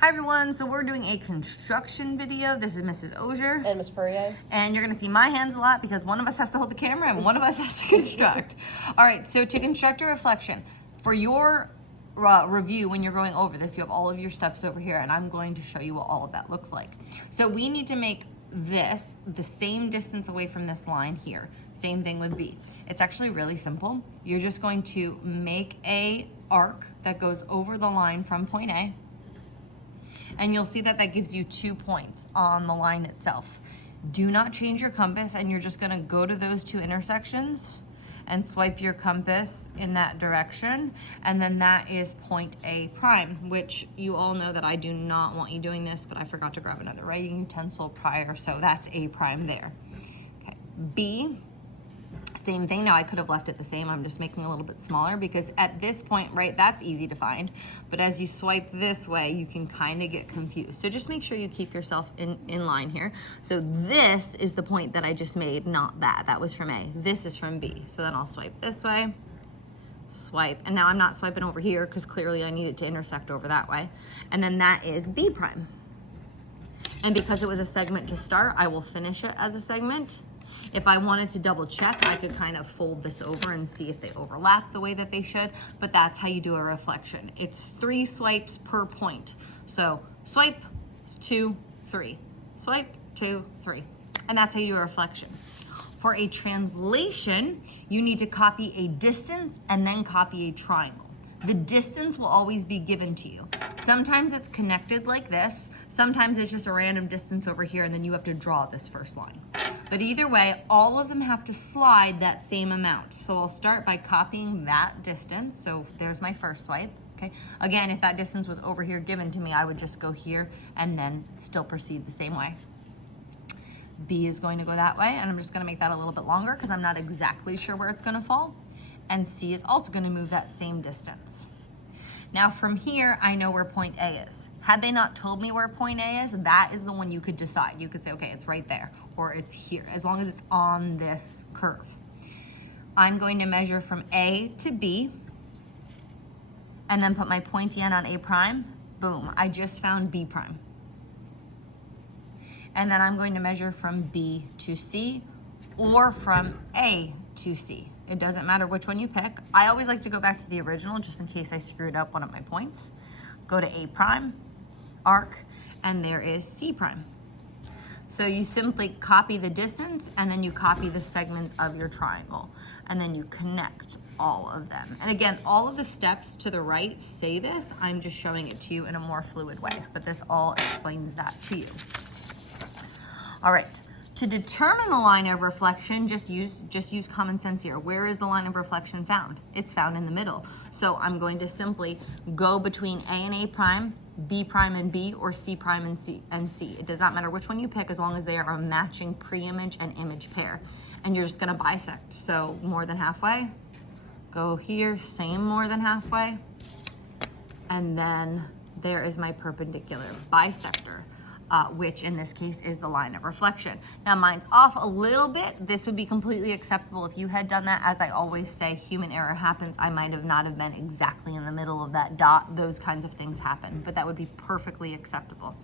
Hi everyone, so we're doing a construction video. This is Mrs. Ogier. And Ms. Perrier. And you're gonna see my hands a lot because one of us has to hold the camera and one of us has to construct. All right, so to construct a reflection, for your review when you're going over this, you have all of your steps over here and I'm going to show you what all of that looks like. So we need to make this the same distance away from this line here. Same thing with B. It's actually really simple. You're just going to make a arc that goes over the line from point A. And you'll see that that gives you 2 points on the line itself. Do not change your compass, and you're just gonna go to those 2 intersections and swipe your compass in that direction, and then that is point A prime, which you all know that I do not want you doing this, but I forgot to grab another writing utensil prior, so that's A prime there. Okay, B, same thing. Now I could have left it the same. I'm just making it a little bit smaller because at this point, right, that's easy to find. But as you swipe this way, you can kind of get confused. So just make sure you keep yourself in line here. So this is the point that I just made, not that. That was from A. This is from B. So then I'll swipe this way, swipe. And now I'm not swiping over here because clearly I need it to intersect over that way. And then that is B prime. And because it was a segment to start, I will finish it as a segment. If I wanted to double check, I could kind of fold this over and see if they overlap the way that they should, but that's how you do a reflection. It's 3 swipes per point. So swipe, 2, 3, swipe, 2, 3, and that's how you do a reflection. For a translation, you need to copy a distance and then copy a triangle. The distance will always be given to you. Sometimes it's connected like this. Sometimes it's just a random distance over here and then you have to draw this first line. But either way, all of them have to slide that same amount. So I'll start by copying that distance. So there's my first swipe, okay? Again, if that distance was over here given to me, I would just go here and then still proceed the same way. B is going to go that way, and I'm just gonna make that a little bit longer because I'm not exactly sure where it's gonna fall. And C is also gonna move that same distance. Now from here, I know where point A is. Had they not told me where point A is, that is the one you could decide. You could say, okay, it's right there, or it's here, as long as it's on this curve. I'm going to measure from A to B, and then put my pointy end on A prime. Boom, I just found B prime. And then I'm going to measure from B to C, or from A to C. It doesn't matter which one you pick. I always like to go back to the original just in case I screwed up one of my points. Go to A prime, arc, and there is C prime. So you simply copy the distance and then you copy the segments of your triangle and then you connect all of them. And again, all of the steps to the right say this. I'm just showing it to you in a more fluid way, but this all explains that to you. All right. To determine the line of reflection, just use common sense here. Where is the line of reflection found? It's found in the middle. So I'm going to simply go between A and A prime, B prime and B, or C prime and C. It does not matter which one you pick as long as they are a matching pre-image and image pair. And you're just gonna bisect. So more than halfway, go here, same more than halfway. And then there is my perpendicular bisector. Which in this case is the line of reflection. Now mine's off a little bit. This would be completely acceptable if you had done that. As I always say, human error happens. I might have not have been exactly in the middle of that dot. Those kinds of things happen, but that would be perfectly acceptable.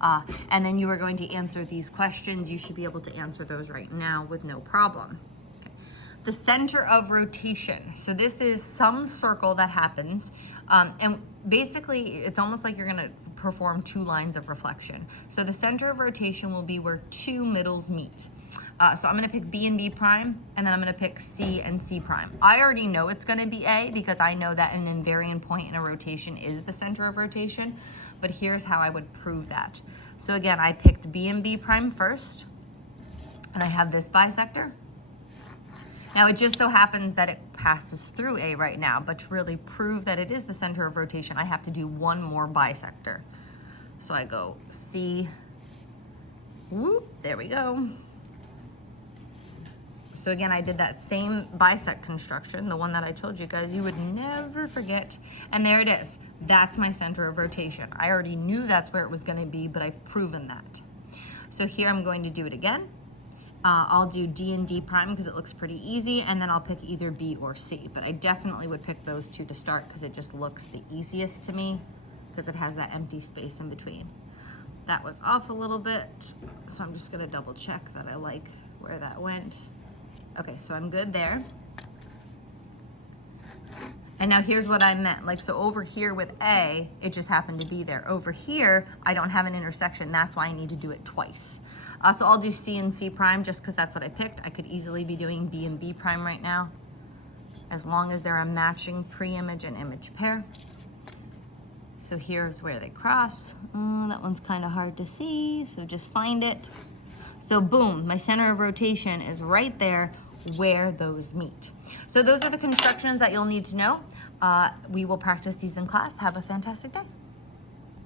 And then you are going to answer these questions. You should be able to answer those right now with no problem. Okay. The center of rotation. So this is some circle that happens. And basically it's almost like you're gonna perform 2 lines of reflection. So the center of rotation will be where 2 middles meet. So I'm gonna pick B and B prime, and then I'm gonna pick C and C prime. I already know it's gonna be A because I know that an invariant point in a rotation is the center of rotation, but here's how I would prove that. So again, I picked B and B prime first, and I have this bisector. Now it just so happens that it passes through A right now, but to really prove that it is the center of rotation, I have to do one more bisector. So I go C, whoop, there we go. So again, I did that same bisect construction, the one that I told you guys you would never forget. And there it is. That's my center of rotation. I already knew that's where it was gonna be, but I've proven that. So here I'm going to do it again. I'll do D and D prime because it looks pretty easy, and then I'll pick either B or C, but I definitely would pick those 2 to start because it just looks the easiest to me. because it has that empty space in between. That was off a little bit, so I'm just gonna double check that I like where that went. Okay, so I'm good there. And now here's what I meant. Like, so over here with A, it just happened to be there. Over here, I don't have an intersection. That's why I need to do it twice. So I'll do C and C prime just because that's what I picked. I could easily be doing B and B prime right now, as long as they're a matching pre-image and image pair. So here's where they cross. That one's kind of hard to see, so just find it. So boom, my center of rotation is right there where those meet. So those are the constructions that you'll need to know. We will practice these in class. Have a fantastic day.